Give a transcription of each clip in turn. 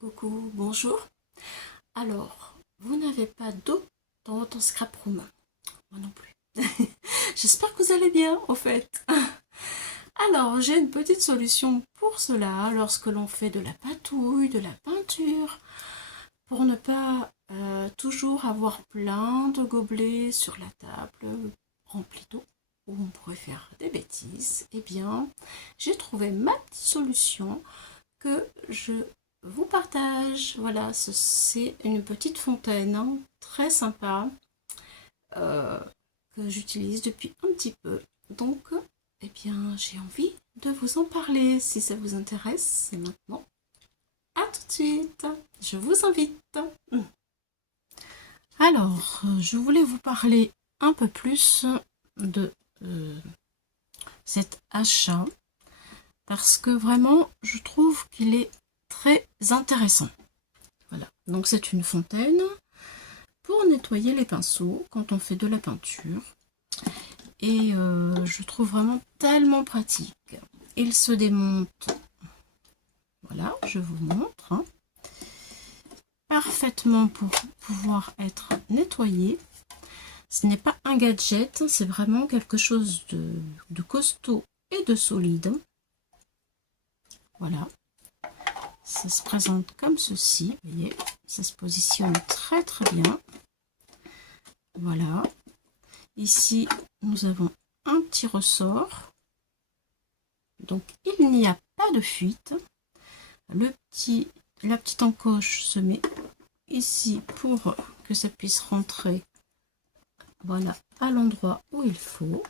Coucou, bonjour. Alors, vous n'avez pas d'eau dans votre scrap room? Moi non plus. J'espère que vous allez bien, au fait. Alors, j'ai une petite solution pour cela lorsque l'on fait de la patouille, de la peinture, pour ne pas toujours avoir plein de gobelets sur la table remplis d'eau, où on pourrait faire des bêtises. Eh bien, j'ai trouvé ma petite solution que je vous partage. Voilà, c'est une petite fontaine hein, très sympa euh, que j'utilise depuis un petit peu. Donc, eh bien, j'ai envie de vous en parler. Si ça vous intéresse, c'est maintenant. À tout de suite. Je vous invite. Alors, je voulais vous parler un peu plus de cet achat parce que vraiment, je trouve qu'il est très intéressant. Voilà, donc c'est une fontaine pour nettoyer les pinceaux quand on fait de la peinture. Et je trouve vraiment tellement pratique. Il se démonte, voilà, je vous montre, hein, parfaitement pour pouvoir être nettoyé. Ce n'est pas un gadget, c'est vraiment quelque chose de costaud et de solide. Voilà. Ça se présente comme ceci, vous voyez, ça se positionne très très bien. Voilà. Ici, nous avons un petit ressort. Donc, il n'y a pas de fuite. La petite encoche se met ici pour que ça puisse rentrer, voilà, à l'endroit où il faut.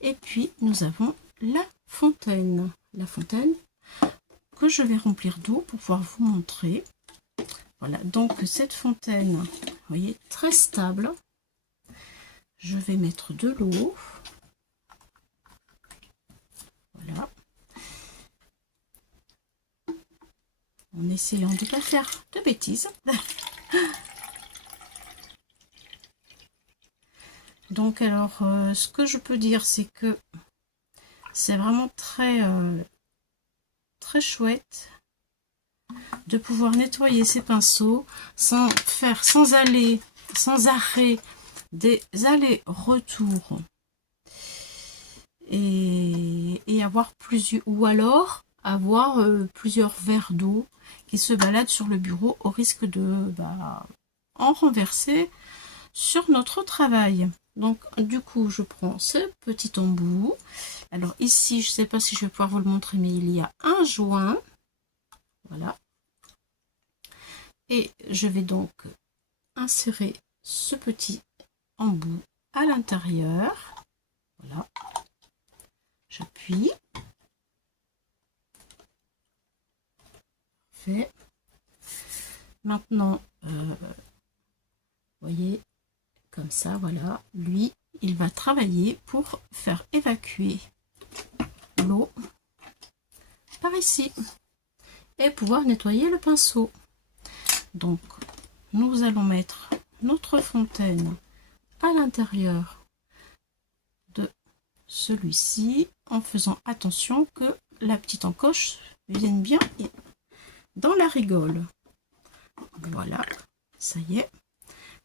Et puis, nous avons la fontaine. La fontaine que je vais remplir d'eau pour pouvoir vous montrer. Voilà, donc cette fontaine, vous voyez, très stable. Je vais mettre de l'eau. Voilà. En essayant de ne pas faire de bêtises. Donc alors, ce que je peux dire, c'est que c'est vraiment très chouette de pouvoir nettoyer ces pinceaux sans arrêt, des allers-retours et avoir plusieurs, ou alors avoir plusieurs verres d'eau qui se baladent sur le bureau au risque de en renverser sur notre travail. Donc du coup je prends ce petit embout. Alors ici je ne sais pas si je vais pouvoir vous le montrer, mais il y a un joint, voilà, et je vais donc insérer ce petit embout à l'intérieur. Voilà, j'appuie. Fait. Maintenant, vous voyez, comme ça, voilà, lui, il va travailler pour faire évacuer l'eau par ici et pouvoir nettoyer le pinceau. Donc, nous allons mettre notre fontaine à l'intérieur de celui-ci en faisant attention que la petite encoche vienne bien dans la rigole. Voilà, ça y est.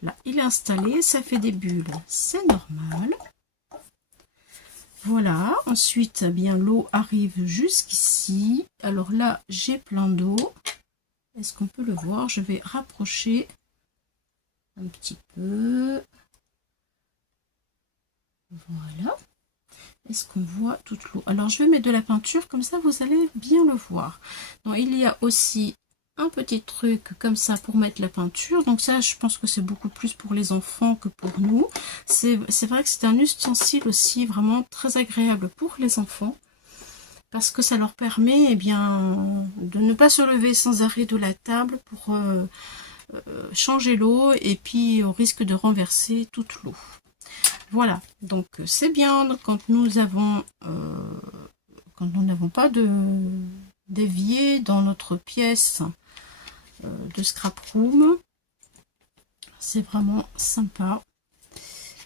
Là, il est installé, ça fait des bulles, c'est normal. Voilà, ensuite, eh bien, l'eau arrive jusqu'ici. Alors là, j'ai plein d'eau. Est-ce qu'on peut le voir? Je vais rapprocher un petit peu. Voilà. Est-ce qu'on voit toute l'eau? Alors, je vais mettre de la peinture, comme ça, vous allez bien le voir. Donc, il y a aussi un petit truc comme ça pour mettre la peinture. Donc ça, je pense que c'est beaucoup plus pour les enfants que pour nous. C'est vrai que c'est un ustensile aussi vraiment très agréable pour les enfants. Parce que ça leur permet eh bien, de ne pas se lever sans arrêt de la table pour changer l'eau et puis au risque de renverser toute l'eau. Voilà, donc c'est bien quand nous avons quand nous n'avons pas d'évier dans notre pièce de scrap room. C'est vraiment sympa.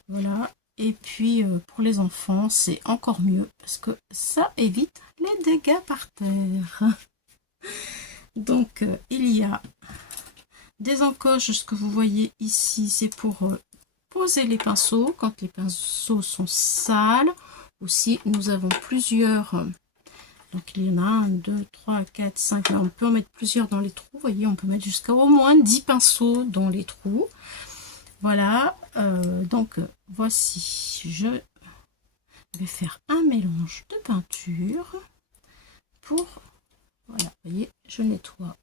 Voilà, et puis pour les enfants c'est encore mieux parce que ça évite les dégâts par terre. Donc il y a des encoches, ce que vous voyez ici, c'est pour poser les pinceaux quand les pinceaux sont sales. Aussi, nous avons plusieurs, donc il y en a 1, 2, 3, 4, 5, on peut en mettre plusieurs dans les trous, vous voyez, on peut mettre jusqu'à au moins 10 pinceaux dans les trous. Voilà, donc voici, je vais faire un mélange de peinture pour, voilà, vous voyez, je nettoie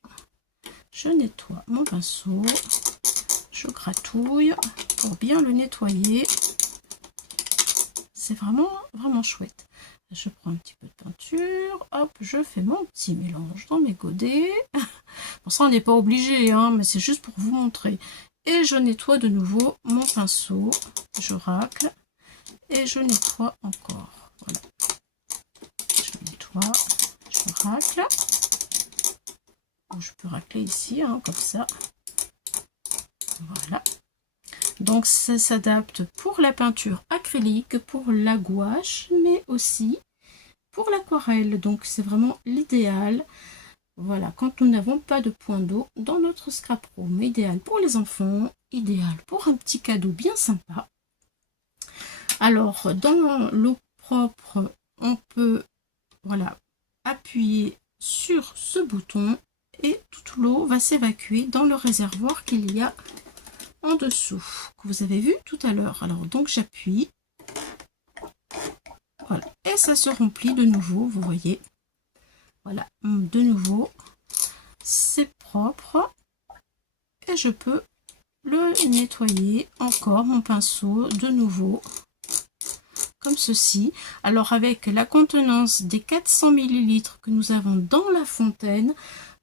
mon pinceau, je gratouille pour bien le nettoyer. C'est vraiment chouette. Je prends un petit peu de peinture, hop, je fais mon petit mélange dans mes godets. Pour ça, on n'est pas obligé, hein, mais c'est juste pour vous montrer. Et je nettoie de nouveau mon pinceau, je racle et je nettoie encore. Voilà. Je nettoie, je racle. Je peux racler ici, hein, comme ça. Voilà. Donc ça s'adapte pour la peinture acrylique, pour la gouache, mais aussi pour l'aquarelle. Donc c'est vraiment l'idéal. Voilà, quand nous n'avons pas de point d'eau dans notre scrap room. Idéal pour les enfants, idéal pour un petit cadeau bien sympa. Alors, dans l'eau propre, on peut, voilà, appuyer sur ce bouton et toute l'eau va s'évacuer dans le réservoir qu'il y a en dessous, que vous avez vu tout à l'heure. Alors, donc j'appuie. Voilà, et ça se remplit de nouveau, vous voyez. Voilà, de nouveau, c'est propre et je peux le nettoyer encore, mon pinceau, de nouveau, comme ceci. Alors avec la contenance des 400 ml que nous avons dans la fontaine,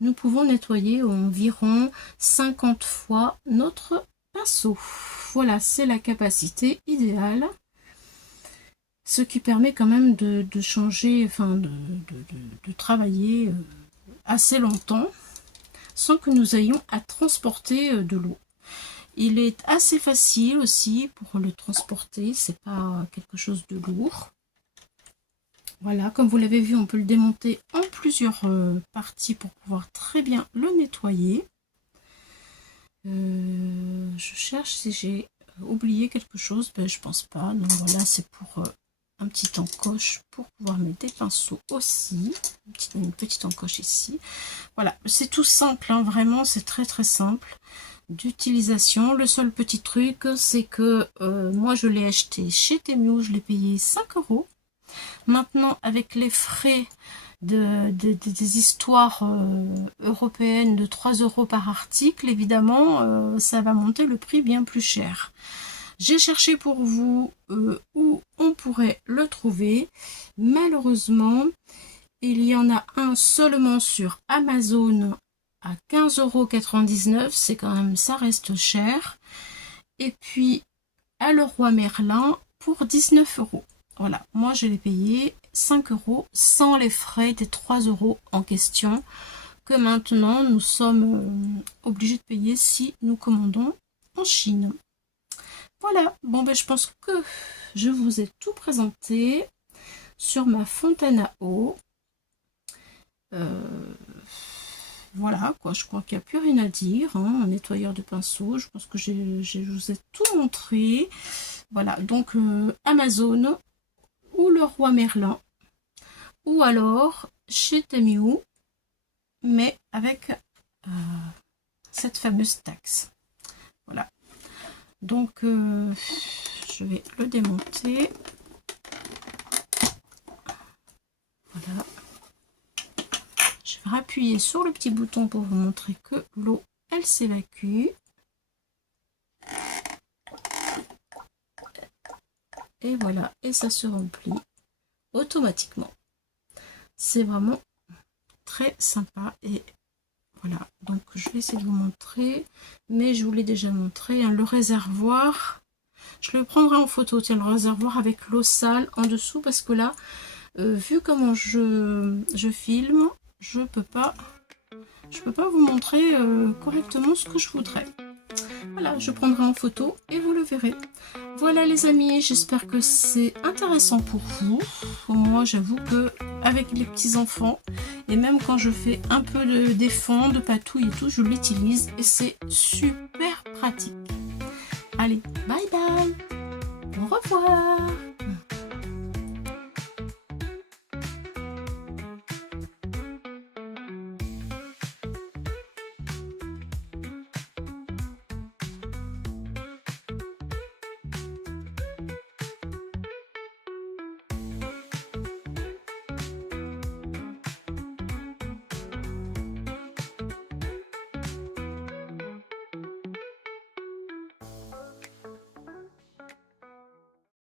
nous pouvons nettoyer environ 50 fois notre pinceau. Voilà, c'est la capacité idéale. Ce qui permet quand même de changer, enfin de travailler assez longtemps sans que nous ayons à transporter de l'eau. Il est assez facile aussi pour le transporter, c'est pas quelque chose de lourd. Voilà, comme vous l'avez vu, on peut le démonter en plusieurs parties pour pouvoir très bien le nettoyer. Je cherche si j'ai oublié quelque chose, ben, je pense pas. Donc voilà, c'est pour un petit encoche pour pouvoir mettre des pinceaux aussi. Une petite encoche ici. Voilà, c'est tout simple, hein, vraiment, c'est très simple d'utilisation. Le seul petit truc, c'est que moi je l'ai acheté chez Temu, je l'ai payé 5 €. Maintenant, avec les frais des histoires européennes de 3 € par article, évidemment, ça va monter le prix bien plus cher. J'ai cherché pour vous où on pourrait le trouver. Malheureusement, il y en a un seulement sur Amazon à 15,99 €. C'est quand même, ça reste cher. Et puis, à Leroy Merlin pour 19 €. Voilà, moi je l'ai payé 5 € sans les frais des 3 € en question que maintenant nous sommes obligés de payer si nous commandons en Chine. Voilà, bon ben je pense que je vous ai tout présenté sur ma fontaine à eau. Voilà, quoi, je crois qu'il n'y a plus rien à dire, hein, un nettoyeur de pinceau, je pense que je vous ai tout montré. Voilà, donc Amazon ou Leroy Merlin, ou alors chez Temu, mais avec cette fameuse taxe. Voilà. Donc, je vais le démonter. Voilà. Je vais appuyer sur le petit bouton pour vous montrer que l'eau, elle s'évacue. Et voilà, et ça se remplit automatiquement. C'est vraiment très sympa et voilà, donc je vais essayer de vous montrer, mais je vous l'ai déjà montré, hein, le réservoir, je le prendrai en photo, tiens, le réservoir avec l'eau sale en dessous, parce que là, vu comment je filme, je peux pas vous montrer correctement ce que je voudrais. Voilà, je prendrai en photo et vous le verrez. Voilà les amis, j'espère que c'est intéressant pour vous. Moi, j'avoue que avec les petits enfants Et même quand je fais un peu des fonds, de patouille et tout, je l'utilise et c'est super pratique. Allez, bye bye. Au revoir.